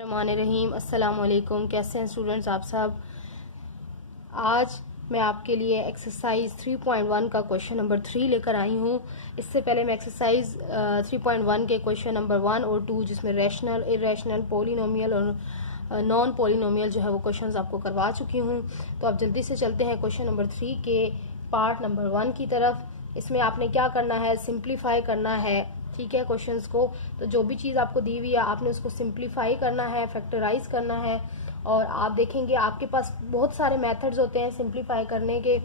रहीम अस्सलाम वालेकुम। कैसे हैं स्टूडेंट्स आप सब। आज मैं आपके लिए एक्सरसाइज 3.1 का क्वेश्चन नंबर 3 लेकर आई हूँ। इससे पहले मैं एक्सरसाइज 3.1 के क्वेश्चन नंबर 1 और 2 जिसमें रैशनल, इरेशनल, पॉलिनोमियल और नॉन पॉलिनोमियल जो है वो क्वेश्चंस आपको करवा चुकी हूँ। तो अब जल्दी से चलते हैं क्वेश्चन नंबर 3 के पार्ट नंबर 1 की तरफ। इसमें आपने क्या करना है, सिंप्लीफाई करना है, ठीक है, क्वेश्चंस को। तो जो भी चीज आपको दी हुई है आपने उसको सिंप्लीफाई करना है, फैक्टराइज करना है। और आप देखेंगे आपके पास बहुत सारे मेथड्स होते हैं सिंप्लीफाई करने के,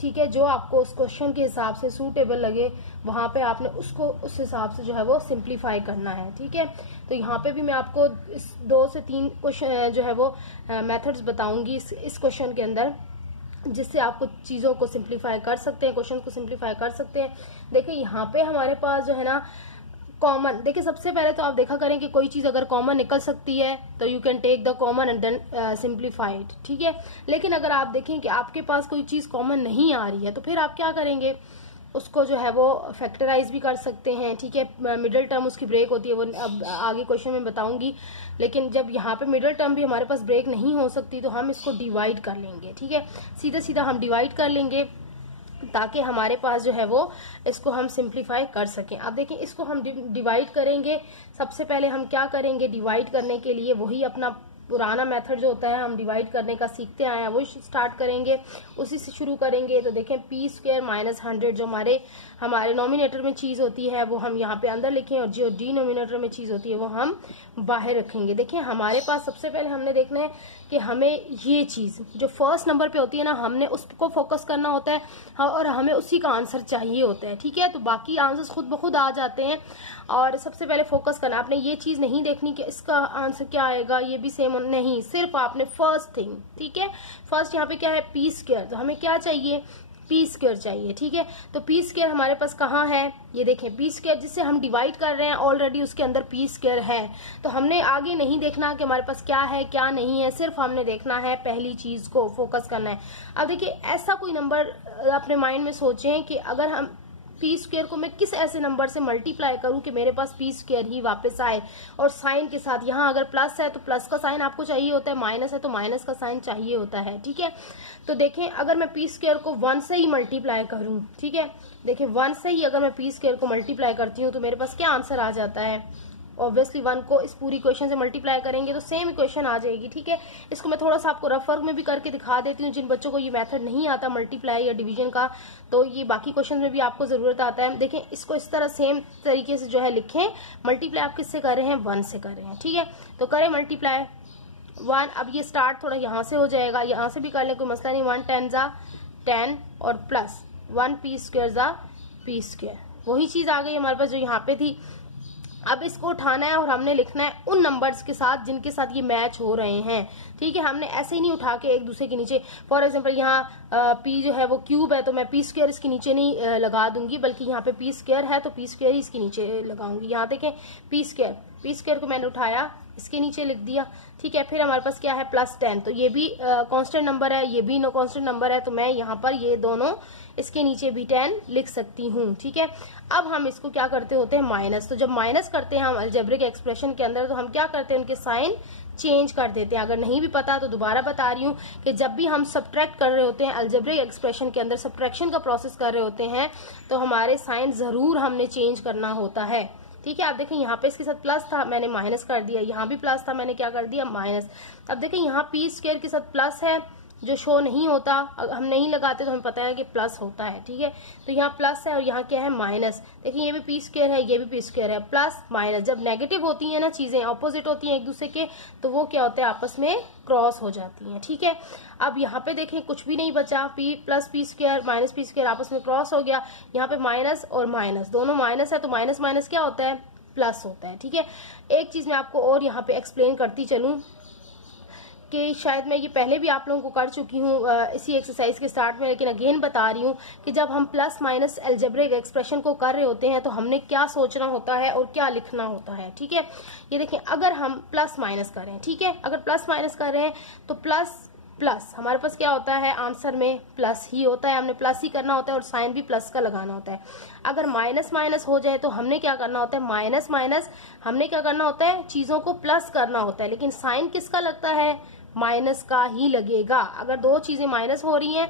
ठीक है। जो आपको उस क्वेश्चन के हिसाब से सूटेबल लगे वहां पे आपने उसको उस हिसाब से जो है वो सिंप्लीफाई करना है, ठीक है। तो यहाँ पे भी मैं आपको इस 2 से 3 क्वेश्चन जो है वो मेथड्स बताऊंगी इस क्वेश्चन के अंदर, जिससे आपको चीजों को सिंप्लीफाई कर सकते हैं, क्वेश्चन को सिंप्लीफाई कर सकते हैं। देखिए यहाँ पे हमारे पास जो है ना कॉमन, देखिए सबसे पहले तो आप देखा करें कि कोई चीज अगर कॉमन निकल सकती है तो you can take the common and then simplify it, ठीक है। लेकिन अगर आप देखें कि आपके पास कोई चीज कॉमन नहीं आ रही है तो फिर आप क्या करेंगे, उसको जो है वो फैक्टराइज भी कर सकते हैं, ठीक है। मिडिल टर्म उसकी ब्रेक होती है, वो अब आगे क्वेश्चन में बताऊंगी। लेकिन जब यहाँ पे मिडिल टर्म भी हमारे पास ब्रेक नहीं हो सकती तो हम इसको डिवाइड कर लेंगे, ठीक है। सीधा सीधा हम डिवाइड कर लेंगे ताकि हमारे पास जो है वो इसको हम सिंप्लीफाई कर सकें। अब देखें इसको हम डिवाइड करेंगे। सबसे पहले हम क्या करेंगे, डिवाइड करने के लिए वही अपना पुराना मेथड जो होता है हम डिवाइड करने का सीखते आए हैं वो स्टार्ट करेंगे, उसी से शुरू करेंगे। तो देखें पी स्क्वायर माइनस 100 जो हमारे नॉमिनेटर में चीज होती है वो हम यहाँ पे अंदर लिखें और जो डिनोमिनेटर में चीज होती है वो हम बाहर रखेंगे। देखें हमारे पास सबसे पहले हमने देखना है कि हमें ये चीज जो फर्स्ट नंबर पे होती है ना, हमने उसको फोकस करना होता है और हमें उसी का आंसर चाहिए होता है, ठीक है। तो बाकी आंसर्स खुद ब खुद आ जाते हैं और सबसे पहले फोकस करना, आपने ये चीज नहीं देखनी कि इसका आंसर क्या आएगा, ये भी सेम नहीं, सिर्फ आपने फर्स्ट थिंग, ठीक है। फर्स्ट यहाँ पे क्या है, पी स्क्वायर, तो हमें क्या चाहिए, पी स्क्वायर चाहिए, ठीक है। तो पी स्क्वायर हमारे पास कहाँ है, ये देखें पी स्क्वायर जिससे हम डिवाइड कर रहे हैं ऑलरेडी उसके अंदर पी स्क्वायर है। तो हमने आगे नहीं देखना कि हमारे पास क्या है क्या नहीं है, सिर्फ हमने देखना है पहली चीज को फोकस करना है। अब देखिए ऐसा कोई नंबर अपने माइंड में सोचें कि अगर हम पी स्क्वायर को मैं किस ऐसे नंबर से मल्टीप्लाई करूं कि मेरे पास पी स्क्वायर ही वापस आए, और साइन के साथ, यहाँ अगर प्लस है तो प्लस का साइन आपको चाहिए होता है, माइनस है तो माइनस का साइन चाहिए होता है, ठीक है। तो देखें अगर मैं पी स्क्वायर को 1 से ही मल्टीप्लाई करूं, ठीक है, देखें 1 से ही अगर मैं पी स्क्वायर को मल्टीप्लाई करती हूँ तो मेरे पास क्या आंसर आ जाता है, ऑब्वियसली 1 को इस पूरी इक्वेशन से मल्टीप्लाई करेंगे तो सेम इक्वेशन आ जाएगी, ठीक है। इसको मैं थोड़ा सा आपको रफ वर्क में भी करके दिखा देती हूँ, जिन बच्चों को ये मेथड नहीं आता मल्टीप्लाई या डिवीजन का, तो ये बाकी क्वेश्चन में भी आपको जरूरत आता है। देखें इसको इस तरह सेम तरीके से जो है लिखें, मल्टीप्लाई आप किससे कर रहे हैं, 1 से कर रहे हैं, ठीक है। तो करें मल्टीप्लाई 1, अब ये स्टार्ट थोड़ा यहाँ से हो जाएगा, यहाँ से भी कर ले कोई मसला नहीं, 1 10 जा 10 और प्लस 1 पी स्क्वायर जा पी स्क्वायर, वही चीज आ गई हमारे पास जो यहाँ पे थी। अब इसको उठाना है और हमने लिखना है उन नंबर्स के साथ जिनके साथ ये मैच हो रहे हैं, ठीक है। हमने ऐसे ही नहीं उठा के एक दूसरे के नीचे, फॉर एग्जांपल यहाँ पी जो है वो क्यूब है तो मैं पी स्क्वायर इसके नीचे नहीं लगा दूंगी, बल्कि यहाँ पे पी स्क्वायर है तो पी स्क्वायर ही इसके नीचे लगाऊंगी। यहाँ देखें पी स्क्वायर को मैंने उठाया इसके नीचे लिख दिया, ठीक है। फिर हमारे पास क्या है, प्लस 10, तो ये भी कांस्टेंट नंबर है, ये भी नो कांस्टेंट नंबर है, तो मैं यहाँ पर ये दोनों इसके नीचे भी 10 लिख सकती हूँ, ठीक है। अब हम इसको क्या करते होते हैं, माइनस, तो जब माइनस करते हैं हम अलजेब्रिक एक्सप्रेशन के अंदर तो हम क्या करते हैं, उनके साइन चेंज कर देते हैं। अगर नहीं भी पता तो दोबारा बता रही हूँ कि जब भी हम सब्ट्रैक्ट कर रहे होते हैं अलजेब्रिक एक्सप्रेशन के अंदर, सब्ट्रैक्शन का प्रोसेस कर रहे होते हैं, तो हमारे साइन जरूर हमने चेंज करना होता है, ठीक है। आप देखें यहाँ पे इसके साथ प्लस था मैंने माइनस कर दिया, यहाँ भी प्लस था मैंने क्या कर दिया, माइनस। अब देखें यहाँ पी स्क्वायर के साथ प्लस है जो शो नहीं होता, हम नहीं लगाते तो हमें पता है कि प्लस होता है, ठीक है। तो यहाँ प्लस है और यहाँ क्या है, माइनस। देखिए ये भी पी स्क्वायर है, ये भी पी स्क्वायर है, प्लस माइनस। जब नेगेटिव होती है ना चीजें, ऑपोजिट होती हैं एक दूसरे के, तो वो क्या होता है, आपस में क्रॉस हो जाती हैं, ठीक है। अब यहाँ पे देखें कुछ भी नहीं बचा, P plus P square minus P square आपस में क्रॉस हो गया। यहाँ पे माइनस और माइनस दोनों माइनस है तो माइनस माइनस क्या होता है, प्लस होता है, ठीक है। एक चीज मैं आपको और यहाँ पे एक्सप्लेन करती चलूं कि शायद मैं ये पहले भी आप लोगों को कर चुकी हूँ इसी एक्सरसाइज के स्टार्ट में, लेकिन अगेन बता रही हूँ कि जब हम प्लस माइनस अलजेब्रिक एक्सप्रेशन को कर रहे होते हैं तो हमने क्या सोचना होता है और क्या लिखना होता है, ठीक है। ये देखें अगर हम प्लस माइनस कर रहे हैं, ठीक है, अगर प्लस माइनस कर रहे हैं तो प्लस प्लस, हमारे पास क्या होता है आंसर में प्लस ही होता है, हमने प्लस ही करना होता है और साइन भी प्लस का लगाना होता है। अगर माइनस माइनस हो जाए तो हमने क्या करना होता है, माइनस माइनस हमने क्या करना होता है, चीजों को प्लस करना होता है, लेकिन साइन किसका लगता है, माइनस का ही लगेगा। अगर दो चीजें माइनस हो रही हैं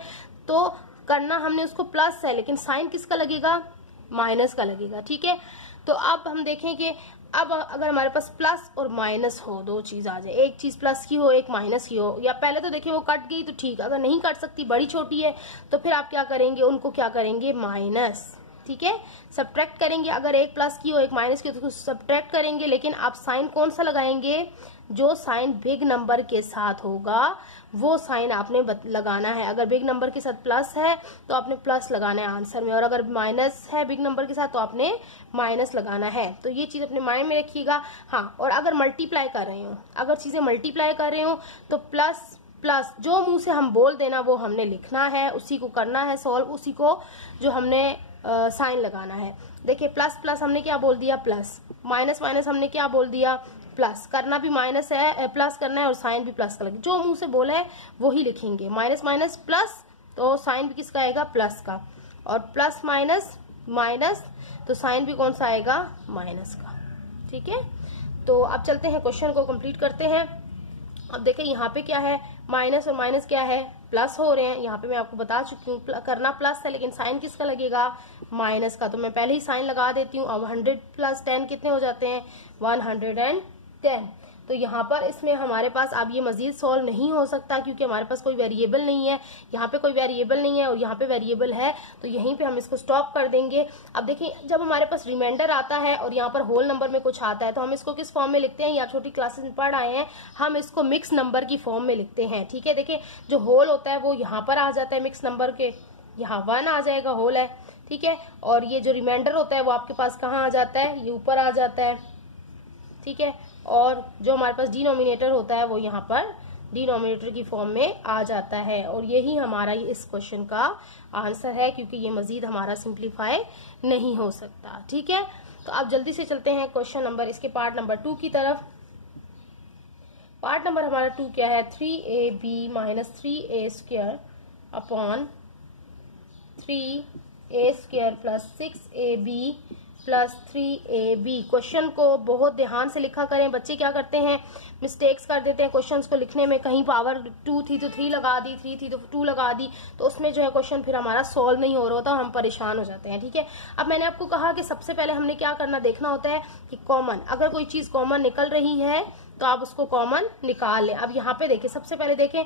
तो करना हमने उसको प्लस है, लेकिन साइन किसका लगेगा, माइनस का लगेगा। ठीक है, तो अब हम देखें कि अब अगर हमारे पास प्लस और माइनस हो, दो चीज आ जाए, एक चीज प्लस की हो एक माइनस की हो, या पहले तो देखिए वो कट गई तो ठीक, अगर नहीं कट सकती बड़ी छोटी है तो फिर आप क्या करेंगे, उनको क्या करेंगे, माइनस। ठीक है, सब्ट्रैक्ट करेंगे, अगर एक प्लस की हो एक माइनस की हो तो उसको सब्ट्रैक्ट करेंगे, लेकिन आप साइन कौन सा लगाएंगे, जो साइन बिग नंबर के साथ होगा वो साइन आपने लगाना है। अगर बिग नंबर के साथ प्लस है तो आपने प्लस लगाना है आंसर में, और अगर माइनस है बिग नंबर के साथ तो आपने माइनस लगाना है। तो ये चीज अपने माइंड में रखिएगा। हाँ, और अगर मल्टीप्लाई कर रहे हो, अगर चीजें मल्टीप्लाई कर रहे हो तो प्लस प्लस जो मुंह से हम बोल देना वो हमने लिखना है, उसी को करना है सॉल्व, उसी को जो हमने साइन लगाना है। देखिए प्लस प्लस हमने क्या बोल दिया, प्लस, माइनस माइनस हमने क्या बोल दिया, प्लस, करना भी माइनस है, प्लस करना है और साइन भी प्लस का लगे, जो मुंह से बोला है वो ही लिखेंगे। माइनस माइनस प्लस तो साइन भी किसका आएगा, प्लस का, और प्लस माइनस माइनस तो साइन भी कौन सा आएगा, माइनस का। ठीक है, तो अब चलते हैं क्वेश्चन को कंप्लीट करते हैं। अब देखिए यहाँ पे क्या है, माइनस और माइनस क्या है, प्लस हो रहे हैं। यहाँ पे मैं आपको बता चुकी हूँ करना प्लस है, लेकिन साइन किसका लगेगा, माइनस का, तो मैं पहले ही साइन लगा देती हूँ। अब 100 प्लस 10 कितने हो जाते हैं, 110। तो यहाँ पर इसमें हमारे पास अब ये मजीद सॉल्व नहीं हो सकता क्योंकि हमारे पास कोई वेरिएबल नहीं है, यहाँ पे कोई वेरिएबल नहीं है और यहाँ पे वेरिएबल है, तो यहीं पे हम इसको स्टॉप कर देंगे। अब देखिए जब हमारे पास रिमाइंडर आता है और यहाँ पर होल नंबर में कुछ आता है तो हम इसको किस फॉर्म में लिखते हैं, या छोटी क्लासेस में पढ़ आए हैं, हम इसको मिक्स नंबर की फॉर्म में लिखते हैं। ठीक है, देखिए जो होल होता है वो यहाँ पर आ जाता है, मिक्स नंबर के यहाँ 1 आ जाएगा, होल है। ठीक है, और ये जो रिमाइंडर होता है वो आपके पास कहाँ आ जाता है, ये ऊपर आ जाता है। ठीक है, और जो हमारे पास डिनोमिनेटर होता है वो यहाँ पर डिनोमिनेटर की फॉर्म में आ जाता है, और यही हमारा इस क्वेश्चन का आंसर है क्योंकि ये मजीद हमारा सिंप्लीफाई नहीं हो सकता। ठीक है, तो आप जल्दी से चलते हैं क्वेश्चन नंबर, इसके पार्ट नंबर 2 की तरफ। पार्ट नंबर हमारा 2 क्या है, 3ab minus 3a square upon 3a square plus 6ab plus 3ab। Question को बहुत ध्यान से लिखा करें, बच्चे क्या करते हैं, मिस्टेक्स कर देते हैं क्वेश्चंस को लिखने में, कहीं पावर 2 थी तो 3 लगा दी, 3 थी तो 2 लगा दी, तो उसमें जो है क्वेश्चन फिर हमारा सॉल्व नहीं हो रहा होता, हम परेशान हो जाते हैं। ठीक है, अब मैंने आपको कहा कि सबसे पहले हमने क्या करना, देखना होता है कि कॉमन, अगर कोई चीज कॉमन निकल रही है तो आप उसको कॉमन निकाल लें। अब यहाँ पे देखिए, सबसे पहले देखें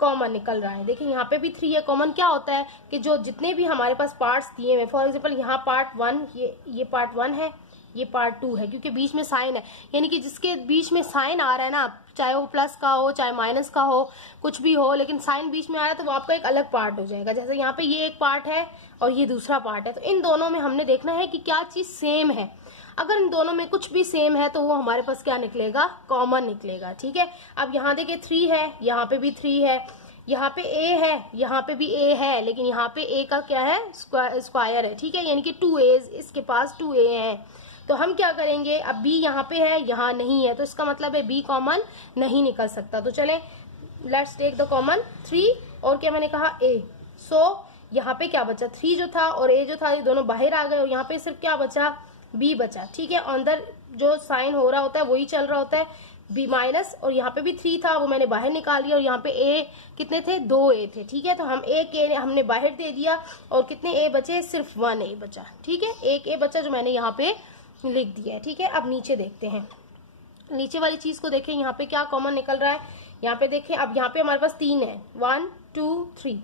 कॉमन निकल रहा है, देखिए यहाँ पे भी 3 है। कॉमन क्या होता है कि जो जितने भी हमारे पास पार्ट्स दिए हुए, फॉर एग्जांपल यहाँ पार्ट 1, ये पार्ट 1 है, ये पार्ट 2 है, क्योंकि बीच में साइन है, यानी कि जिसके बीच में साइन आ रहा है ना, चाहे वो प्लस का हो चाहे माइनस का हो, कुछ भी हो, लेकिन साइन बीच में आ रहा है तो वो आपका एक अलग पार्ट हो जाएगा। जैसे यहाँ पे ये एक पार्ट है और ये दूसरा पार्ट है, तो इन दोनों में हमने देखना है कि क्या चीज सेम है। अगर इन दोनों में कुछ भी सेम है तो वो हमारे पास क्या निकलेगा, कॉमन निकलेगा। ठीक है, अब यहाँ देखिए 3 है, यहाँ पे भी 3 है, यहाँ पे a है, यहाँ पे भी a है, लेकिन यहाँ पे a का क्या है, स्क्वायर है। ठीक है, यानी कि 2a, इसके पास 2a है, तो हम क्या करेंगे, अब b यहाँ पे है, यहाँ नहीं है, तो इसका मतलब है b कॉमन नहीं निकल सकता। तो चले लेट्स टेक द कॉमन 3, और क्या मैंने कहा a, सो यहाँ पे क्या बचा, 3 जो था और a जो था, ये दोनों बाहर आ गए और यहाँ पे सिर्फ क्या बचा, b बचा। ठीक है, अंदर जो साइन हो रहा होता है वही चल रहा होता है, b माइनस, और यहाँ पे भी 3 था वो मैंने बाहर निकाल लिया, और यहाँ पे a कितने थे, 2a थे। ठीक है, तो हम एक a हमने बाहर दे दिया और कितने a बचे, सिर्फ 1a बचा। ठीक है, एक a बचा जो मैंने यहाँ पे लिख दिया है। ठीक है, अब नीचे देखते हैं, नीचे वाली चीज को देखें, यहाँ पे क्या कॉमन निकल रहा है, यहाँ पे देखें, अब यहाँ पे हमारे पास 3 है, 1 2 3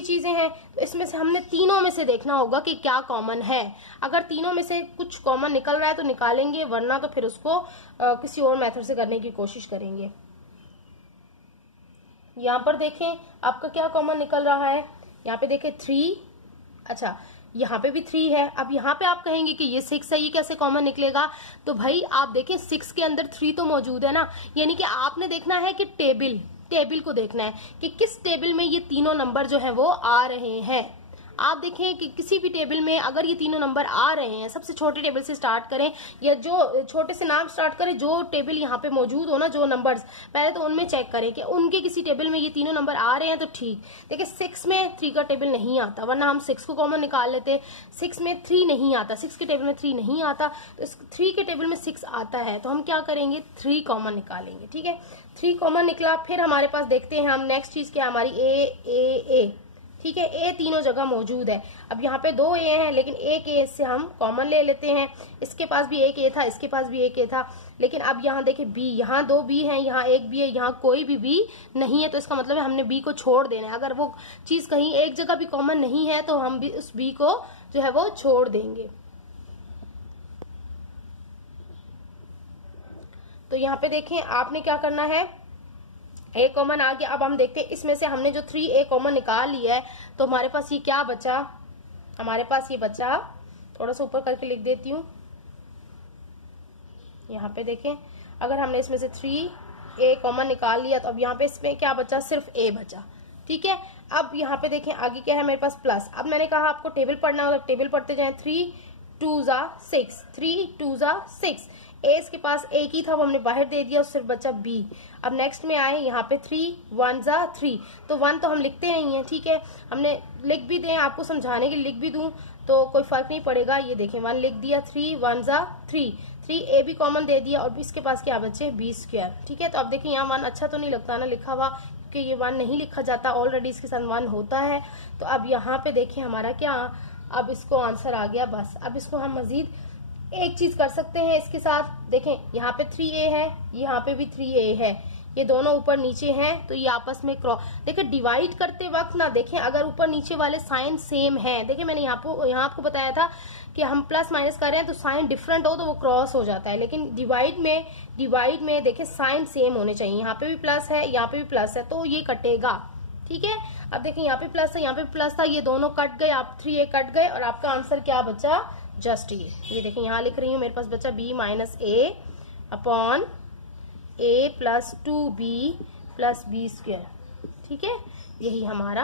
चीजें हैं, तो इसमें से हमने तीनों में से देखना होगा कि क्या कॉमन है। अगर तीनों में से कुछ कॉमन निकल रहा है तो निकालेंगे, वरना तो फिर उसको किसी और मेथड से करने की कोशिश करेंगे। यहाँ पर देखें आपका क्या कॉमन निकल रहा है, यहाँ पे देखें 3, अच्छा यहाँ पे भी 3 है। अब यहाँ पे आप कहेंगे कि ये 6 है, ये कैसे कॉमन निकलेगा, तो भाई आप देखें 6 के अंदर 3 तो मौजूद है ना, यानी कि आपने देखना है कि टेबल को देखना है कि किस टेबल में ये तीनों नंबर जो है वो आ रहे हैं। आप देखें कि किसी भी टेबल में अगर ये तीनों नंबर आ रहे हैं, सबसे छोटे टेबल से स्टार्ट करें या जो छोटे से नाम स्टार्ट करें, जो टेबल यहाँ पे मौजूद हो ना, जो नंबर्स पहले तो उनमें चेक करें कि उनके किसी टेबल में ये तीनों नंबर आ रहे हैं तो ठीक। देखिए 6 में 3 का टेबल नहीं आता, वरना हम 6 को कॉमन निकाल लेते। 6 में 3 नहीं आता, 6 के टेबल में 3 नहीं आता, तो 3 के टेबल में 6 आता है, तो हम क्या करेंगे 3 कॉमन निकालेंगे। ठीक है, 3 कॉमन निकला। फिर हमारे पास देखते हैं हम नेक्स्ट चीज क्या हमारी ए। ठीक है, ए तीनों जगह मौजूद है। अब यहाँ पे 2 ए हैं, लेकिन एक ए से हम कॉमन ले लेते हैं। इसके पास भी एक ए था, इसके पास भी एक ए था, लेकिन अब यहाँ देखिए बी, यहाँ 2 बी हैं, यहाँ एक बी है, यहाँ कोई भी बी नहीं है, तो इसका मतलब है हमने बी को छोड़ देना है। अगर वो चीज कहीं एक जगह भी कॉमन नहीं है तो हम भी उस बी को जो है वो छोड़ देंगे। तो यहाँ पे देखें आपने क्या करना है, ए कॉमन आ गया। अब हम देखते हैं इसमें से हमने जो 3a कॉमन निकाल लिया है, तो हमारे पास ये क्या बचा, हमारे पास ये बचा, थोड़ा सा ऊपर करके लिख देती हूँ। यहाँ पे देखें अगर हमने इसमें से 3a कॉमन निकाल लिया तो अब यहाँ पे इसमें क्या बचा, सिर्फ a बचा। ठीक है, अब यहाँ पे देखें आगे क्या है मेरे पास प्लस। अब मैंने कहा आपको टेबल पढ़ना होगा, टेबल पढ़ते जाएं। 3 2 6, 3 2 6। ए के पास एक ही था, वो हमने बाहर दे दिया, सिर्फ बचा बी। अब नेक्स्ट में आए यहाँ पे 3 1 3, तो 1 तो हम लिखते नहीं है। ठीक है, हमने लिख भी दें, आपको समझाने के लिए लिख भी दूं तो कोई फर्क नहीं पड़ेगा। ये देखें 1 लिख दिया, 3 1 3, 3a भी कॉमन दे दिया, और इसके पास क्या बचे b स्क्वायर। ठीक है, तो अब देखें यहाँ 1 अच्छा तो नहीं लगता ना लिखा हुआ, क्योंकि ये 1 नहीं लिखा जाता, ऑलरेडी इसके साथ 1 होता है। तो अब यहाँ पे देखें हमारा क्या, अब इसको आंसर आ गया बस। अब इसको हम मजीद एक चीज कर सकते हैं इसके साथ, देखें यहाँ पे 3a है, यहाँ पे भी 3a है, ये दोनों ऊपर नीचे हैं, तो ये आपस में क्रॉस। देखिए डिवाइड करते वक्त ना देखें अगर ऊपर नीचे वाले साइन सेम हैं, देखिए मैंने यहाँ आपको बताया था कि हम प्लस माइनस कर रहे हैं तो साइन डिफरेंट हो तो वो क्रॉस हो जाता है, लेकिन डिवाइड में देखिए साइन सेम होने चाहिए। यहाँ पे भी प्लस है, यहाँ पे भी प्लस है, तो ये कटेगा। ठीक है, अब देखें यहाँ पे प्लस है, यहाँ पे प्लस था, ये दोनों कट गए, आप 3a कट गए, और आपका आंसर क्या बचा, जस्ट ये देखें यहाँ लिख रही हूँ, मेरे पास बचा b minus a upon a plus 2b plus b square. ठीक है, यही हमारा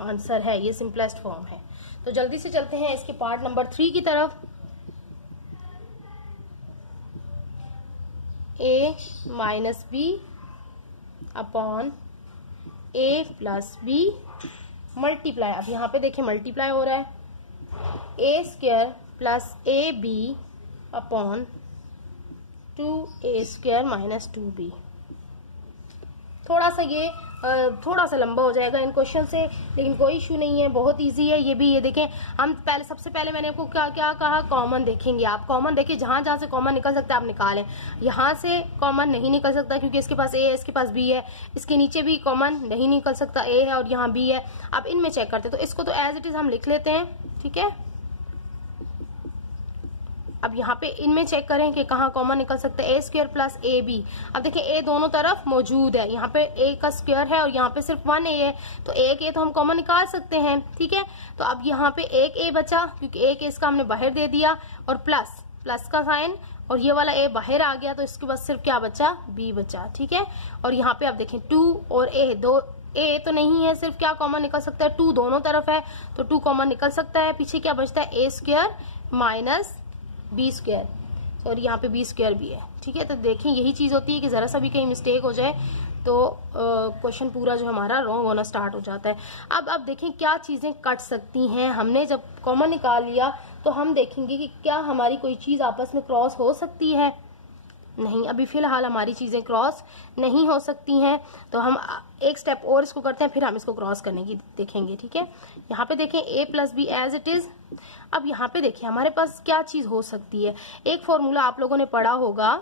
आंसर है, ये सिंपलेस्ट फॉर्म है। तो जल्दी से चलते हैं इसके पार्ट नंबर 3 की तरफ। a minus b upon a plus b multiply, अब यहाँ पे देखिए मल्टीप्लाई हो रहा है, a square plus A B upon 2a square minus 2b। थोड़ा सा लंबा हो जाएगा इन क्वेश्चन से, लेकिन कोई इशू नहीं है, बहुत इजी है ये भी। ये देखें हम सबसे पहले मैंने आपको क्या क्या कहा, कॉमन देखेंगे। आप कॉमन देखिए, जहां जहां से कॉमन निकल सकता है आप निकालें। यहाँ से कॉमन नहीं निकल सकता क्योंकि इसके पास ए है, इसके पास बी है, इसके नीचे भी कॉमन नहीं निकल सकता, ए है और यहाँ बी है। अब इनमें चेक करते हैं, तो इसको तो एज इट इज हम लिख लेते हैं। ठीक है, अब यहाँ पे इनमें चेक करें कि कहाँ कॉमन निकल सकता है, ए स्क्वायर प्लस ए बी। अब देखिए ए दोनों तरफ मौजूद है, यहाँ पे ए का स्क्वायर है और यहाँ पे सिर्फ 1 ए है, तो एक ए तो हम कॉमन निकाल सकते हैं। ठीक है, तो अब यहाँ पे एक ए बचा क्योंकि एक ए इसका हमने बाहर दे दिया, और प्लस का साइन, और ये वाला ए बाहर आ गया, तो इसके बाद सिर्फ क्या बचा, बी बचा। ठीक है, और यहाँ पे अब देखें 2 और ए, दो ए तो नहीं है, सिर्फ क्या कॉमन निकल सकता है, 2 दोनों तरफ है, तो 2 कॉमन निकल सकता है। पीछे क्या बचता है, ए स्क्वायर माइनस बी स्क्वायर, और यहाँ पे बी स्क्वायर भी है। ठीक है, तो देखें यही चीज होती है कि जरा सा भी कहीं मिस्टेक हो जाए तो क्वेश्चन पूरा जो हमारा रॉन्ग होना स्टार्ट हो जाता है। अब देखें क्या चीजें कट सकती हैं। हमने जब कॉमन निकाल लिया तो हम देखेंगे कि क्या हमारी कोई चीज आपस में क्रॉस हो सकती है, नहीं, अभी फिलहाल हमारी चीजें क्रॉस नहीं हो सकती हैं। तो हम एक स्टेप और इसको करते हैं, फिर हम इसको क्रॉस करने की देखेंगे। ठीक है, यहाँ पे देखें a plus B as it is. अब यहाँ पे देखिए हमारे पास क्या चीज हो सकती है, एक फॉर्मूला आप लोगों ने पढ़ा होगा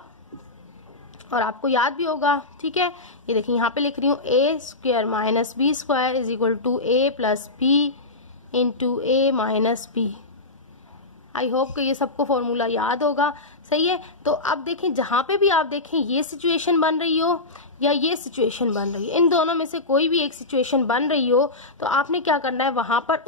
और आपको याद भी होगा। ठीक है, ये देखिए यहाँ पे लिख रही हूँ, A square minus B square is equal to A plus B into A minus B. I hope कि ये सबको फॉर्मूला याद होगा। सही है, तो अब देखें जहां पे भी आप देखें ये सिचुएशन बन रही हो या ये सिचुएशन बन रही है, इन दोनों में से कोई भी एक सिचुएशन बन रही हो, तो आपने क्या करना है, वहां पर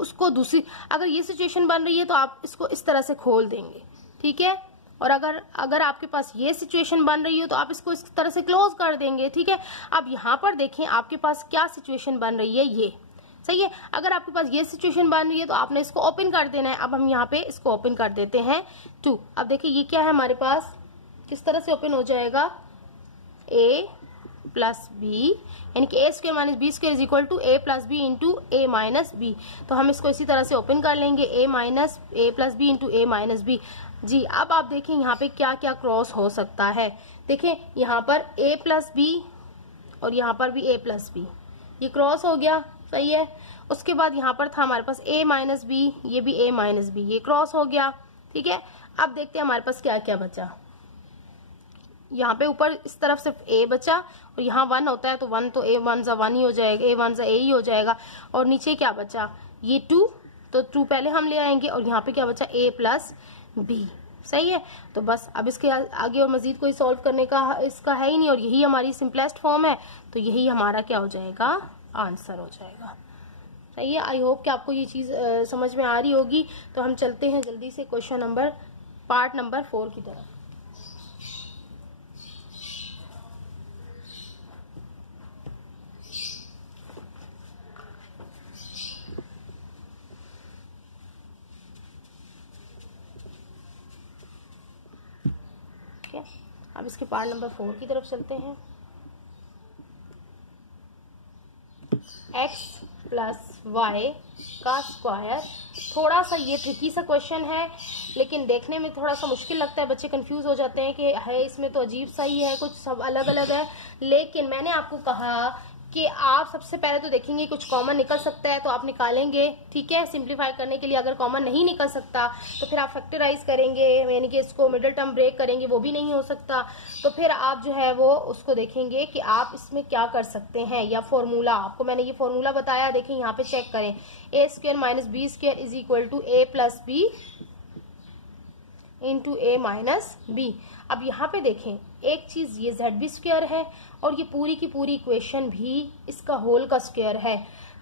उसको दूसरी, अगर ये सिचुएशन बन रही है तो आप इसको इस तरह से खोल देंगे। ठीक है, और अगर आपके पास ये सिचुएशन बन रही हो तो आप इसको इस तरह से क्लोज कर देंगे। ठीक है, अब यहाँ पर देखें आपके पास क्या सिचुएशन बन रही है, ये सही है। अगर आपके पास ये सिचुएशन बन रही है तो आपने इसको ओपन कर देना है। अब हम यहाँ पे इसको ओपन कर देते हैं 2। अब देखिए ये क्या है हमारे पास, किस तरह से ओपन हो जाएगा, a प्लस बी, यानी कि a square minus B square is equal to a plus B into a minus B. तो हम इसको इसी तरह से ओपन कर लेंगे, a plus B into a minus B. जी अब आप देखें यहाँ पे क्या क्या क्रॉस हो सकता है। देखें यहाँ पर a प्लस बी और यहाँ पर भी a प्लस बी, ये क्रॉस हो गया, सही है। उसके बाद यहाँ पर था हमारे पास a माइनस बी, ये भी a माइनस बी, ये क्रॉस हो गया, ठीक है। अब देखते हैं हमारे पास क्या क्या बचा। यहाँ पे ऊपर इस तरफ सिर्फ a बचा और यहाँ 1 होता है तो 1 तो a 1 ज़ा 1 ही हो जाएगा, a 1 ज़ा a ही हो जाएगा। और नीचे क्या बचा, ये 2, तो 2 पहले हम ले आएंगे और यहाँ पे क्या बचा, a प्लस बी, सही है। तो बस अब इसके आगे और मजीद कोई सॉल्व करने का इसका है ही नहीं और यही हमारी सिंपलेस्ट फॉर्म है, तो यही हमारा क्या हो जाएगा, आंसर हो जाएगा, सही है। आई होप कि आपको ये चीज समझ में आ रही होगी। तो हम चलते हैं जल्दी से क्वेश्चन नंबर पार्ट नंबर 4 की तरफ। अब इसके पार्ट नंबर 4 की तरफ चलते हैं। x प्लस वाई का स्क्वायर, थोड़ा सा ये ट्रिकी सा क्वेश्चन है, लेकिन देखने में थोड़ा सा मुश्किल लगता है, बच्चे कंफ्यूज हो जाते हैं कि है इसमें तो अजीब सा ही है, कुछ सब अलग अलग है। लेकिन मैंने आपको कहा कि आप सबसे पहले तो देखेंगे कुछ कॉमन निकल सकता है तो आप निकालेंगे, ठीक है, सिंप्लीफाई करने के लिए। अगर कॉमन नहीं निकल सकता तो फिर आप फैक्टराइज करेंगे, यानी कि इसको मिडिल टर्म ब्रेक करेंगे, वो भी नहीं हो सकता तो फिर आप जो है वो उसको देखेंगे कि आप इसमें क्या कर सकते हैं। या फॉर्मूला, आपको मैंने ये फॉर्मूला बताया, देखें यहाँ पे चेक करें, a square minus B square is equal to a plus B into a minus B. अब यहाँ पे देखें एक चीज, ये ZB स्क्वायर है और ये पूरी की पूरी इक्वेशन भी इसका होल का स्क्वायर है।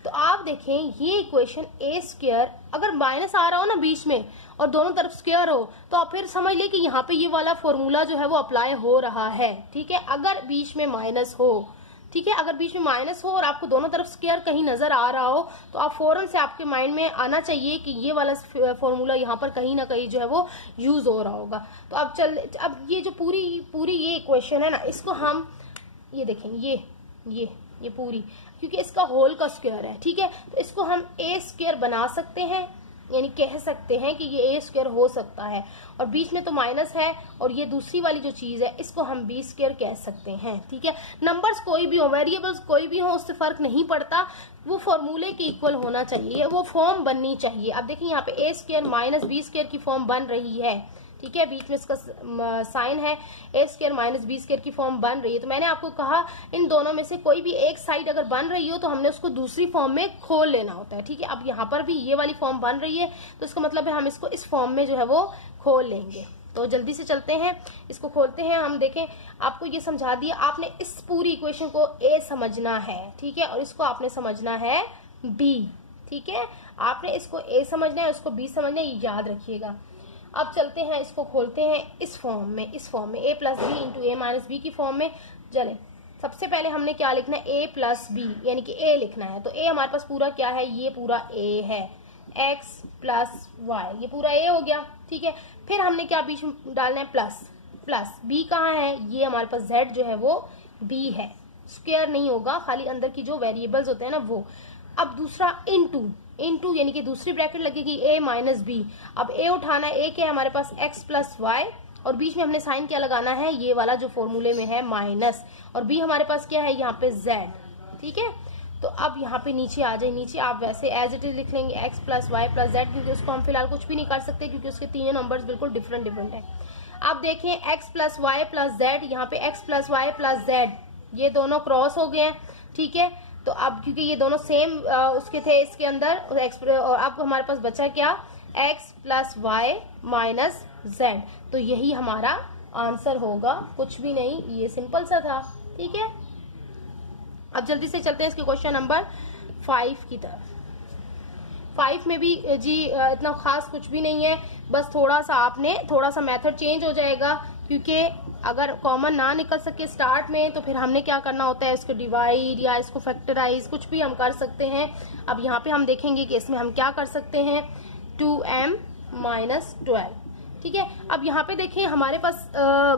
तो आप देखें ये इक्वेशन a स्क्वायर अगर माइनस आ रहा हो ना बीच में और दोनों तरफ स्क्वायर हो तो आप फिर समझ ले कि यहाँ पे ये वाला फॉर्मूला जो है वो अप्लाई हो रहा है, ठीक है। अगर बीच में माइनस हो, ठीक है, अगर बीच में माइनस हो और आपको दोनों तरफ स्क्वायर कहीं नजर आ रहा हो तो आप फौरन से आपके माइंड में आना चाहिए कि ये वाला फॉर्मूला यहाँ पर कहीं ना कहीं जो है वो यूज हो रहा होगा। तो अब ये जो पूरी ये इक्वेशन है ना, इसको हम ये देखें, ये पूरी, क्योंकि इसका होल का स्क्वायर है, ठीक है, तो इसको हम a स्क्वायर बना सकते हैं, यानी कह सकते हैं कि ये a स्क्वायर हो सकता है। और बीच में तो माइनस है और ये दूसरी वाली जो चीज है इसको हम b स्क्वायर कह सकते हैं, ठीक है। नंबर्स कोई भी हो, वेरिएबल्स कोई भी हो, उससे फर्क नहीं पड़ता, वो फॉर्मूले के इक्वल होना चाहिए, वो फॉर्म बननी चाहिए। अब देखिए यहाँ पे a square minus B square की फॉर्म बन रही है, ठीक है, बीच में इसका साइन है, a square minus B square की फॉर्म बन रही है। तो मैंने आपको कहा इन दोनों में से कोई भी एक साइड अगर बन रही हो तो हमने उसको दूसरी फॉर्म में खोल लेना होता है, ठीक है। अब यहाँ पर भी ये वाली फॉर्म बन रही है तो इसका मतलब है हम इसको इस फॉर्म में जो है वो खोल लेंगे। तो जल्दी से चलते हैं, इसको खोलते हैं। हम देखें, आपको ये समझा दिया, आपने इस पूरी इक्वेशन को a समझना है, ठीक है, और इसको आपने समझना है b, ठीक है। आपने इसको a समझना है, उसको b समझना है, ये याद रखिएगा। अब चलते हैं, इसको खोलते हैं इस फॉर्म में a plus B into a minus B की फॉर्म में। चले, सबसे पहले हमने क्या लिखना है, a प्लस बी, यानी कि a लिखना है। तो a हमारे पास पूरा क्या है, ये पूरा a है, x प्लस वाई, ये पूरा a हो गया, ठीक है। फिर हमने क्या बीच में डालना है, प्लस b कहाँ है, ये हमारे पास z जो है वो b है, स्क्वायर नहीं होगा, खाली अंदर की जो वेरिएबल्स होते हैं ना वो। अब दूसरा इनटू यानी कि दूसरी ब्रैकेट लगेगी a माइनस बी। अब a उठाना है, a क्या है हमारे पास, x प्लस वाई, और बीच में हमने साइन क्या लगाना है, ये वाला जो फॉर्मूले में है माइनस, और b हमारे पास क्या है यहाँ पे z, ठीक है। तो अब यहाँ पे नीचे आ जाए, नीचे आप वैसे एज इट इज लिख लेंगे x plus Y plus z, क्योंकि उसको हम फिलहाल कुछ भी नहीं कर सकते क्योंकि उसके तीनों नंबर्स बिल्कुल डिफरेंट है। अब देखें x plus Y plus z, यहाँ पे x plus Y plus z ये दोनों क्रॉस हो गए हैं, ठीक है। तो अब क्योंकि ये दोनों सेम उसके थे इसके अंदर, और अब हमारे पास बचा क्या, x plus Y minus z, तो यही हमारा आंसर होगा, कुछ भी नहीं, ये सिंपल सा था, ठीक है। अब जल्दी से चलते हैं इसके क्वेश्चन नंबर 5 की तरफ। 5 में भी जी इतना खास कुछ भी नहीं है, बस थोड़ा सा मेथड चेंज हो जाएगा, क्योंकि अगर कॉमन ना निकल सके स्टार्ट में तो फिर हमने क्या करना होता है, इसको डिवाइड या इसको फैक्टराइज कुछ भी हम कर सकते हैं। अब यहाँ पे हम देखेंगे कि इसमें हम क्या कर सकते हैं, 2m माइनस 12, ठीक है। अब यहाँ पे देखें हमारे पास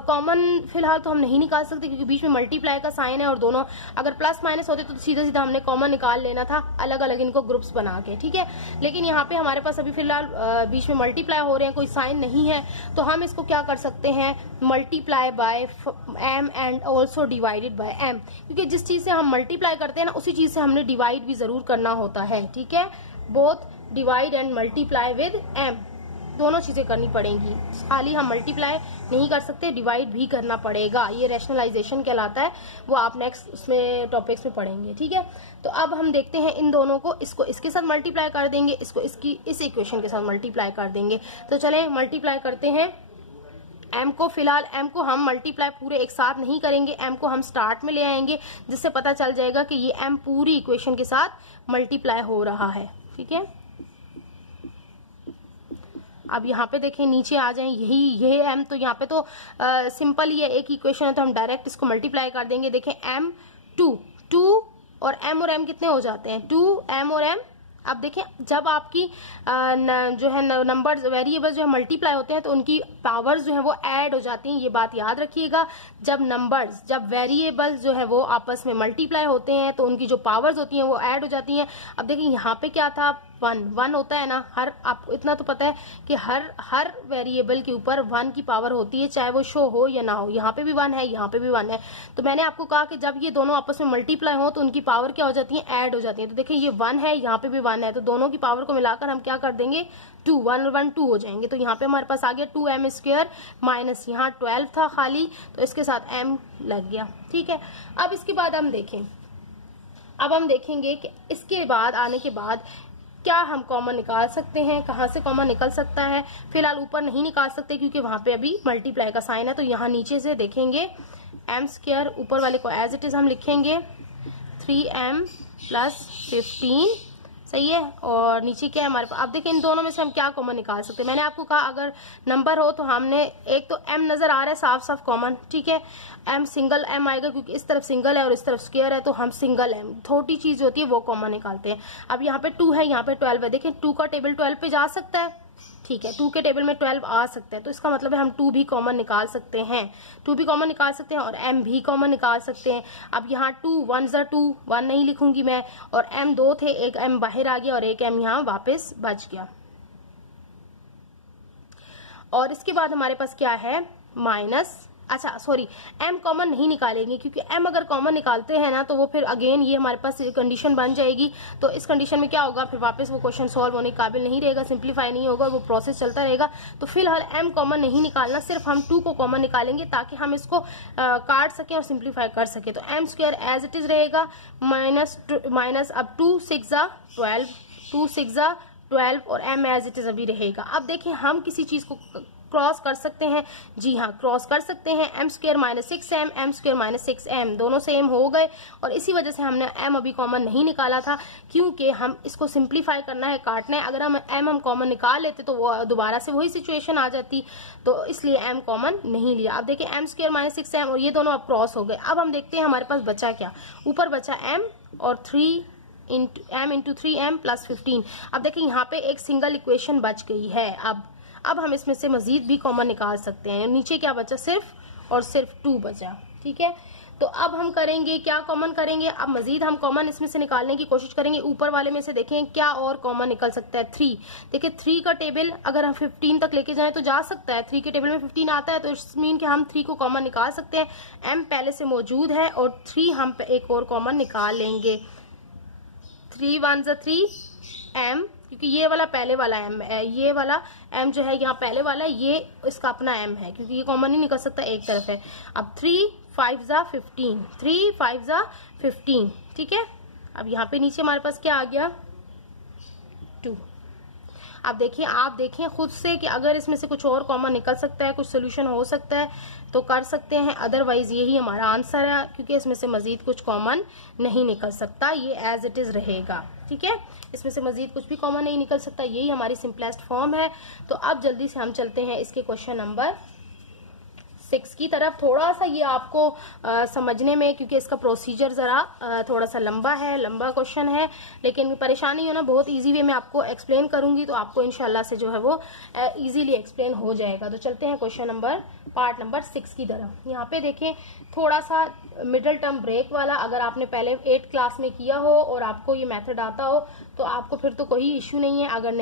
कॉमन फिलहाल तो हम नहीं निकाल सकते क्योंकि बीच में मल्टीप्लाई का साइन है और दोनों अगर प्लस माइनस होते तो सीधा सीधा हमने कॉमन निकाल लेना था अलग अलग इनको ग्रुप्स बना के, ठीक है। लेकिन यहाँ पे हमारे पास अभी फिलहाल बीच में मल्टीप्लाई हो रहे हैं, कोई साइन नहीं है, तो हम इसको क्या कर सकते हैं, multiply by m and also divided by m, क्योंकि जिस चीज से हम मल्टीप्लाई करते हैं ना उसी चीज से हमने डिवाइड भी जरूर करना होता है, ठीक है। Both divide and multiply with m, दोनों चीजें करनी पड़ेंगी, खाली हम मल्टीप्लाई नहीं कर सकते, डिवाइड भी करना पड़ेगा। ये रैशनलाइजेशन कहलाता है, वो आप नेक्स्ट उसमें टॉपिक्स में पढ़ेंगे, ठीक है। तो अब हम देखते हैं इन दोनों को, इसको इसके साथ मल्टीप्लाई कर देंगे, इसको इसकी इस इक्वेशन के साथ मल्टीप्लाई कर देंगे। तो चले मल्टीप्लाई करते हैं m को। फिलहाल m को हम मल्टीप्लाई पूरे एक साथ नहीं करेंगे, m को हम स्टार्ट में ले आएंगे, जिससे पता चल जाएगा कि ये m पूरी इक्वेशन के साथ मल्टीप्लाई हो रहा है, ठीक है। अब यहाँ पे देखें नीचे आ जाएं, यही m, तो यहाँ पे तो सिंपल ही है, एक इक्वेशन है तो हम डायरेक्ट इसको मल्टीप्लाई कर देंगे। देखें m 2 और m कितने हो जाते हैं, 2m और m। अब देखें जब आपकी जो है नंबर्स वेरिएबल्स जो है मल्टीप्लाई होते हैं तो उनकी पावर्स जो है वो ऐड हो जाती हैं, ये बात याद रखिएगा। जब वेरिएबल्स जो है वो आपस में मल्टीप्लाई होते हैं तो उनकी जो पावर्स होती हैं वो ऐड हो जाती हैं। अब देखिए यहाँ पे क्या था, 1 होता है ना, आपको इतना तो पता है कि हर वेरिएबल के ऊपर 1 की पावर होती है, चाहे वो शो हो या ना हो। यहाँ पे भी 1 है, यहाँ पे भी 1 है। तो मैंने आपको कहा कि जब ये दोनों आपस में मल्टीप्लाई हो तो उनकी पावर क्या हो जाती है, ऐड हो जाती है। तो देखिए ये 1 है, यहाँ पे भी 1 है, तो दोनों की पावर को मिलाकर हम क्या कर देंगे, 2, 1 और 1 2 हो जाएंगे। तो यहाँ पे हमारे पास आ गया 2m स्क्वायर माइनस यहाँ 12 था खाली, तो इसके साथ m लग गया, ठीक है। अब इसके बाद हम देखेंगे कि इसके बाद आने के बाद क्या हम कॉमन निकाल सकते हैं, कहाँ से कॉमन निकल सकता है। फिलहाल ऊपर नहीं निकाल सकते क्योंकि वहां पे अभी मल्टीप्लाई का साइन है, तो यहाँ नीचे से देखेंगे m स्क्वायर, ऊपर वाले को एज इट इज हम लिखेंगे 3m प्लस 15, सही है। और नीचे क्या है हमारे पास, अब देखिए इन दोनों में से हम क्या कॉमन निकाल सकते हैं। मैंने आपको कहा अगर नंबर हो तो हमने एक तो m नजर आ रहा है साफ साफ कॉमन, ठीक है, m सिंगल m आएगा क्योंकि इस तरफ सिंगल है और इस तरफ स्क्वायर है, तो हम सिंगल m छोटी चीज होती है वो कॉमन निकालते हैं। अब यहाँ पे 2 है, यहाँ पे 12 है, देखें 2 का टेबल 12 पे जा सकता है, ठीक है, 2 के टेबल में 12 आ सकता है, तो इसका मतलब है हम 2 भी कॉमन निकाल सकते हैं, 2 भी कॉमन निकाल सकते हैं और m भी कॉमन निकाल सकते हैं। अब यहाँ 2 1 2 1 नहीं लिखूंगी मैं, और m 2 थे, एक m बाहर आ गया और एक m यहाँ वापस बच गया। और इसके बाद हमारे पास क्या है, माइनस, अच्छा सॉरी, m कॉमन नहीं निकालेंगे क्योंकि m अगर कॉमन निकालते हैं ना तो वो फिर अगेन ये हमारे पास कंडीशन बन जाएगी। तो इस कंडीशन में क्या होगा, फिर वापस वो क्वेश्चन सॉल्व होने के काबिल नहीं रहेगा, सिंप्लीफाई नहीं होगा, वो प्रोसेस चलता रहेगा। तो फिलहाल m कॉमन नहीं निकालना, सिर्फ हम 2 को कॉमन निकालेंगे ताकि हम इसको काट सके और सिंप्लीफाई कर सके। तो m square as it is रहेगा, माइनस अब 2 6 12, 2 6 12 और m एज इट इज अभी रहेगा। अब देखिए हम किसी चीज को क्रॉस कर सकते हैं, जी हाँ क्रॉस कर सकते हैं, m square minus 6m, m square minus 6m दोनों सेम हो गए, और इसी वजह से हमने m अभी कॉमन नहीं निकाला था क्योंकि हम इसको सिंप्लीफाई करना है, काटना है। अगर हम कॉमन निकाल लेते तो वो दोबारा से वही सिचुएशन आ जाती, तो इसलिए m कॉमन नहीं लिया। अब देखिए m स्क्वायर माइनस 6m और ये दोनों अब क्रॉस हो गए। अब हम देखते हैं हमारे पास बचा क्या, ऊपर बचा m और 3m इंटू 3m प्लस 15। अब देखिए यहाँ पे एक सिंगल इक्वेशन बच गई है। अब हम इसमें से मजीद भी कॉमन निकाल सकते हैं। नीचे क्या बचा, सिर्फ और सिर्फ 2 बचा, ठीक है। तो अब हम करेंगे क्या, कॉमन करेंगे। अब मजीद हम कॉमन इसमें से निकालने की कोशिश करेंगे। ऊपर वाले में से देखें क्या और कॉमन निकल सकता है, 3। देखिए 3 का टेबल अगर हम 15 तक लेके जाएं तो जा सकता है, 3 के टेबल में 15 आता है, तो इट्स मीन कि हम 3 को कॉमन निकाल सकते हैं। m पहले से मौजूद है और 3 हम एक और कॉमन निकाल लेंगे। 3 1 3m, क्योंकि ये वाला पहले वाला m है, ये वाला m जो है यहाँ पहले वाला है, ये इसका अपना m है क्योंकि ये कॉमन नहीं निकल सकता, एक तरफ है। अब 3 5 15, 3 5 15, ठीक है। अब यहाँ पे नीचे हमारे पास क्या आ गया, 2। अब देखिए आप देखें खुद से कि अगर इसमें से कुछ और कॉमन निकल सकता है, कुछ सोल्यूशन हो सकता है तो कर सकते हैं, अदरवाइज यही हमारा आंसर है क्योंकि इसमें से मजीद कुछ कॉमन नहीं निकल सकता, ये एज इट इज रहेगा, ठीक है। इसमें से मजीद कुछ भी कॉमन नहीं निकल सकता, यही हमारी सिंपलेस्ट फॉर्म है। तो अब जल्दी से हम चलते हैं इसके क्वेश्चन नंबर 6 की तरफ। थोड़ा सा ये आपको समझने में, क्योंकि इसका प्रोसीजर जरा थोड़ा सा लंबा है, लंबा क्वेश्चन है, लेकिन परेशानी हो ना, बहुत इजी वे में आपको एक्सप्लेन करूंगी तो आपको इंशाल्लाह से जो है वो इजीली एक्सप्लेन हो जाएगा। तो चलते हैं क्वेश्चन पार्ट नंबर 6 की तरफ। यहाँ पे देखें थोड़ा सा मिडिल टर्म ब्रेक वाला, अगर आपने पहले 8 क्लास में किया हो और आपको ये मेथड आता हो तो आपको फिर तो कोई इश्यू नहीं है। अगर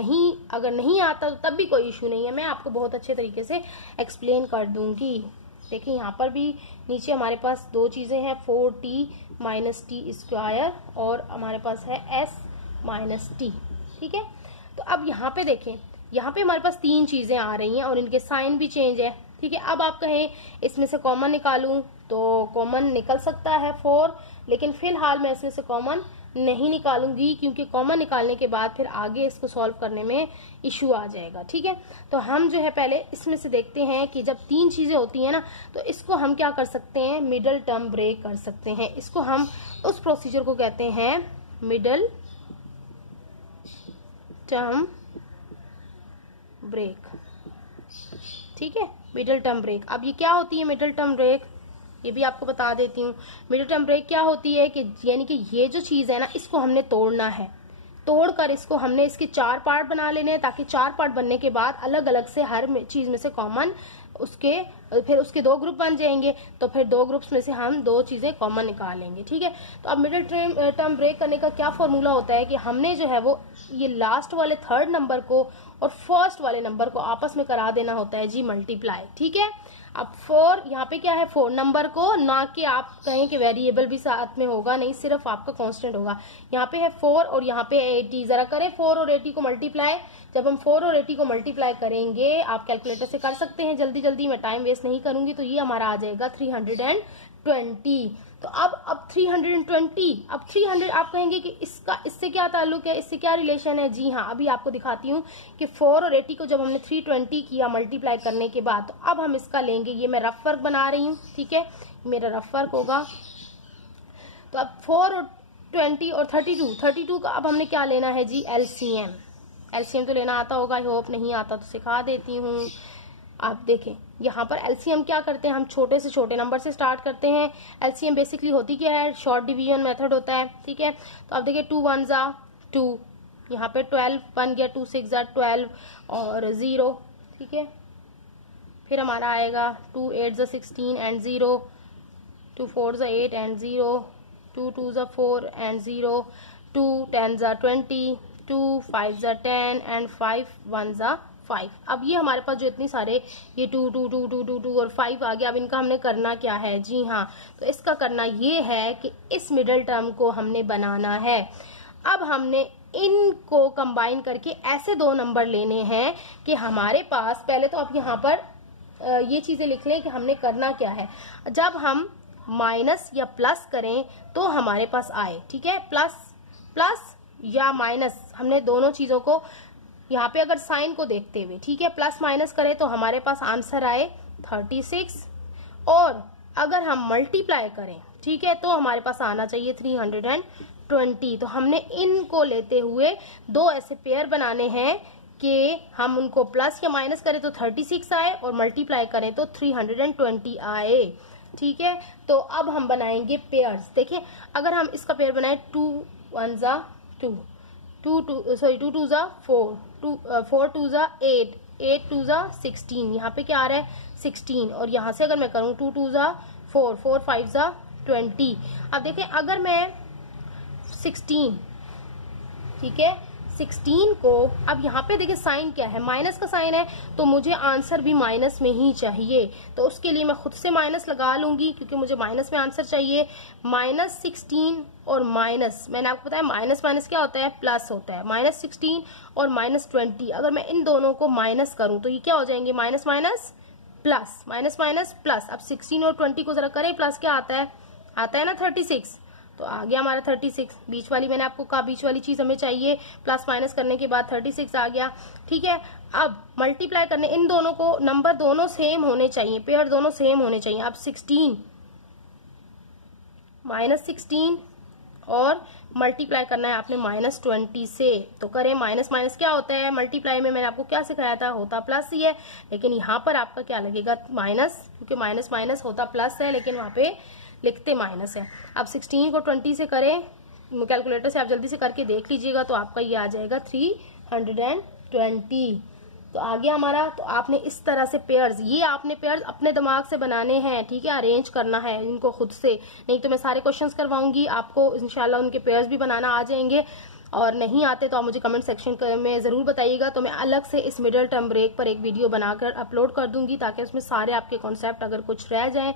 नहीं आता तो तब भी कोई इश्यू नहीं है, मैं आपको बहुत अच्छे तरीके से एक्सप्लेन कर दूंगी। देखिए यहाँ पर भी नीचे हमारे पास दो चीजें हैं, 4t माइनस टी स्क्वायर और हमारे पास है s माइनस टी। ठीक है, तो अब यहाँ पे देखें, यहाँ पे हमारे पास 3 चीजें आ रही हैं और इनके साइन भी चेंज है। ठीक है, अब आप कहें इसमें से कॉमन निकालूं तो कॉमन निकल सकता है 4, लेकिन फिलहाल मैं इसमें से कॉमन नहीं निकालूंगी, क्योंकि कॉमन निकालने के बाद फिर आगे इसको सॉल्व करने में इश्यू आ जाएगा। ठीक है, तो हम जो है पहले इसमें से देखते हैं कि जब 3 चीजें होती हैं ना, तो इसको हम क्या कर सकते हैं, मिडल टर्म ब्रेक कर सकते हैं। इसको हम उस प्रोसीजर को कहते हैं मिडल टर्म ब्रेक। ठीक है, मिडल टर्म ब्रेक। अब ये क्या होती है मिडल टर्म ब्रेक, ये भी आपको बता देती हूँ। मिडल टर्म ब्रेक क्या होती है कि यानी कि ये जो चीज है ना, इसको हमने तोड़ना है, तोड़कर इसको हमने इसके 4 पार्ट बना लेने हैं, ताकि 4 पार्ट बनने के बाद अलग अलग से हर चीज में से कॉमन फिर उसके 2 ग्रुप बन जाएंगे, तो फिर 2 ग्रुप्स में से हम 2 चीजें कॉमन निकालेंगे। ठीक है, तो अब मिडिल टर्म ब्रेक करने का क्या फॉर्मूला होता है कि हमने जो है वो ये लास्ट वाले 3rd नंबर को और फर्स्ट वाले नंबर को आपस में करा देना होता है जी मल्टीप्लाई। ठीक है, अब 4 यहाँ पे क्या है, 4 नंबर को, ना कि आप कहें कि वेरिएबल भी साथ में होगा, नहीं, सिर्फ आपका कांस्टेंट होगा। यहाँ पे है 4 और यहाँ पे 80। जरा करें 4 और 80 को मल्टीप्लाई। जब हम 4 और 80 को मल्टीप्लाई करेंगे, आप कैलकुलेटर से कर सकते हैं जल्दी जल्दी, मैं टाइम वेस्ट नहीं करूंगी, तो ये हमारा आ जाएगा 320। तो अब 320, अब 300 आप कहेंगे कि इससे क्या ताल्लुक है, इससे क्या रिलेशन है। जी हाँ, अभी आपको दिखाती हूँ कि 4 और 80 को जब हमने 320 किया मल्टीप्लाई करने के बाद, तो अब हम इसका लेंगे, ये मैं रफ वर्क बना रही हूँ। ठीक है, मेरा रफ वर्क होगा। तो अब 4 और 20 और 32 का अब हमने क्या लेना है जी, एलसीएम। एलसीएम तो लेना आता होगा, आई होप, नहीं आता तो सिखा देती हूँ। आप देखें यहाँ पर एलसीएम क्या करते हैं, हम छोटे से छोटे नंबर से स्टार्ट करते हैं। एलसीएम बेसिकली होती क्या है, शॉर्ट डिवीजन मेथड होता है। ठीक है, तो अब देखिए 2 1 जा 2, यहाँ पे 12 बन गया, 2 6 जा 12 और 0। ठीक है, फिर हमारा आएगा 2 8 जा 16 एंड 0, 2 4 जा 8 एंड 0, 2 2 जा 4 एंड 0, 2 10 जा 20, 2 5 जा 10 एंड 5 1 जा 5। अब ये हमारे पास जो इतनी सारे ये 2 2 2 2 2 2 और 5 आ गया। अब इनका हमने करना क्या है, जी हाँ, तो इसका करना ये है कि इस मिडिल टर्म को हमने बनाना है। अब हमने इनको कंबाइन करके ऐसे 2 नंबर लेने हैं कि हमारे पास, पहले तो आप यहाँ पर ये चीजें लिख लें कि हमने करना क्या है। जब हम माइनस या प्लस करें तो हमारे पास आए, ठीक है, प्लस या माइनस, हमने दोनों चीजों को यहाँ पे अगर साइन को देखते हुए, ठीक है, प्लस माइनस करें तो हमारे पास आंसर आए 36, और अगर हम मल्टीप्लाई करें, ठीक है, तो हमारे पास आना चाहिए 320। तो हमने इनको लेते हुए 2 ऐसे पेयर बनाने हैं कि हम उनको प्लस या माइनस करें तो 36 आए और मल्टीप्लाई करें तो 320 आए। ठीक है, तो अब हम बनाएंगे पेयर्स। देखिए अगर हम इसका पेयर बनाए 2 1 जा 2, 2 2 जा 4, 4 2 जा 8, 8 2 जा 16, यहाँ पे क्या आ रहा है 16, और यहाँ से अगर मैं करूँ 2 2 जा 4, 4 5 जा 20। अब देखें अगर मैं 16, ठीक है, 16 को, अब यहाँ पे देखिए साइन क्या है, माइनस का साइन है, तो मुझे आंसर भी माइनस में ही चाहिए। तो उसके लिए मैं खुद से माइनस लगा लूंगी, क्योंकि मुझे माइनस में आंसर चाहिए। -16 और माइनस, मैंने आपको बताया माइनस माइनस क्या होता है, प्लस होता है। -16 और -20, अगर मैं इन दोनों को माइनस करूं तो ये क्या हो जाएंगे, minus minus plus, minus minus plus. अब 16 और 20 को जरा करें, प्लस क्या आता है ना 36, तो आ गया हमारा 36। बीच वाली मैंने आपको कहा, बीच वाली चीज हमें चाहिए, प्लस माइनस करने के बाद 36 आ गया। ठीक है, अब मल्टीप्लाई करने, इन दोनों को, नंबर दोनों सेम होने चाहिए, पेयर दोनों सेम होने चाहिए। अब 16 -16 और मल्टीप्लाई करना है आपने -20 से। तो करें, माइनस माइनस क्या होता है मल्टीप्लाई में, मैंने आपको क्या सिखाया था, होता प्लस ही है, लेकिन यहाँ पर आपका क्या लगेगा माइनस, क्योंकि माइनस माइनस होता प्लस है लेकिन वहां पे लिखते माइनस है। अब 16 को 20 से करें, कैलकुलेटर से आप जल्दी से करके देख लीजिएगा, तो आपका ये आ जाएगा 320। तो आगे हमारा, तो आपने इस तरह से पेयर्स, ये आपने पेयर्स अपने दिमाग से बनाने हैं, ठीक है, अरेंज करना है इनको खुद से, नहीं तो मैं सारे क्वेश्चंस करवाऊंगी आपको, इंशाल्लाह उनके पेयर्स भी बनाना आ जाएंगे। और नहीं आते तो आप मुझे कमेंट सेक्शन में जरूर बताइएगा, तो मैं अलग से इस मिडिल टर्म ब्रेक पर एक वीडियो बनाकर अपलोड कर दूंगी, ताकि उसमें सारे आपके कॉन्सेप्ट अगर कुछ रह जाएं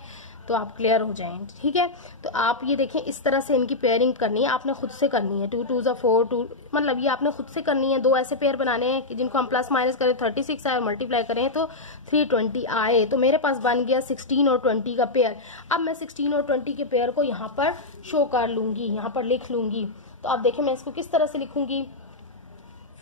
तो आप क्लियर हो जाएं, ठीक है। तो आप ये देखें, इस तरह से इनकी पेयरिंग करनी है, आपने खुद से करनी है। 2 2 4 2, मतलब ये आपने खुद से करनी है। 2 ऐसे पेयर बनाने हैं कि जिनको हम प्लस माइनस करें 36 आए और मल्टीप्लाई करें तो 320 आए। तो मेरे पास बन गया 16 और 20 का पेयर। अब मैं 16 और 20 के पेयर को यहाँ पर शो कर लूंगी, यहाँ पर लिख लूंगी। तो आप देखें मैं इसको किस तरह से लिखूंगी,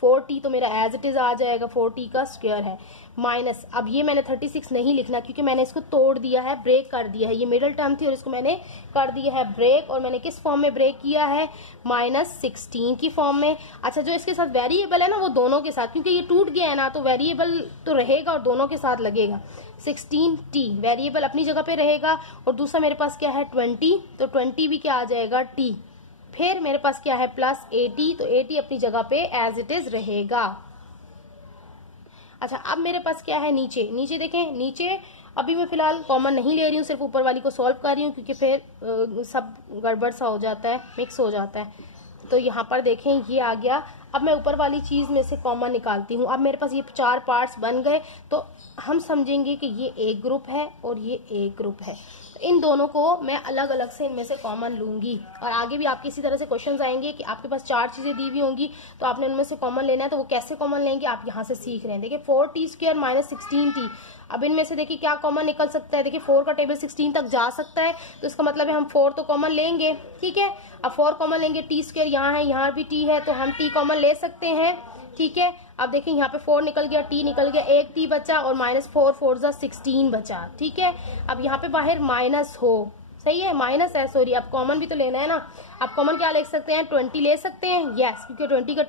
4t तो मेरा एज इट इज आ जाएगा, 4t का स्क्वायर है, माइनस, अब ये मैंने 36 नहीं लिखना क्योंकि मैंने इसको तोड़ दिया है, ब्रेक कर दिया है, ये मिडिल टर्म थी और इसको मैंने कर दिया है ब्रेक, और मैंने किस फॉर्म में ब्रेक किया है, -16 की फॉर्म में। अच्छा, जो इसके साथ वेरिएबल है ना, वो दोनों के साथ, क्योंकि ये टूट गया है ना, तो वेरिएबल तो रहेगा और दोनों के साथ लगेगा। 16t वेरिएबल अपनी जगह पे रहेगा, और दूसरा मेरे पास क्या है 20, तो 20 भी क्या आ जाएगा t। फिर मेरे पास क्या है +80, तो 80 अपनी जगह पे एज इट इज रहेगा। अच्छा, अब मेरे पास क्या है नीचे, नीचे देखें, नीचे अभी मैं फिलहाल कॉमन नहीं ले रही हूँ, सिर्फ ऊपर वाली को सॉल्व कर रही हूँ, क्योंकि फिर सब गड़बड़ सा हो जाता है, मिक्स हो जाता है। तो यहाँ पर देखें ये आ गया। अब मैं ऊपर वाली चीज में से कॉमन निकालती हूँ। अब मेरे पास ये 4 पार्ट्स बन गए, तो हम समझेंगे कि ये एक ग्रुप है और ये एक ग्रुप है। इन दोनों को मैं अलग अलग से इनमें से कॉमन लूंगी, और आगे भी आपके इसी तरह से क्वेश्चंस आएंगे कि आपके पास 4 चीजें दी हुई होंगी, तो आपने उनमें से कॉमन लेना है। तो वो कैसे कॉमन लेंगे आप यहाँ से सीख रहे हैं। देखिए 4t² -16t, अब इनमें से देखिए क्या कॉमन निकल सकता है। देखिए 4 का टेबल 16 तक जा सकता है, तो इसका मतलब है हम 4 तो कॉमन लेंगे, ठीक है। अब 4 कॉमन लेंगे, t² यहाँ है, यहाँ भी t है, तो हम t कॉमन ले सकते हैं, ठीक है। अब देखिए यहाँ पे 4 निकल गया, t निकल गया, एक t बचा, और -4 4 16 बचा, ठीक है। अब यहाँ पे बाहर माइनस हो, सही है, माइनस है, सॉरी, अब कॉमन भी तो लेना है ना। अब कॉमन क्या ले सकते हैं, 20 ले सकते हैं, यस, क्योंकि 20 का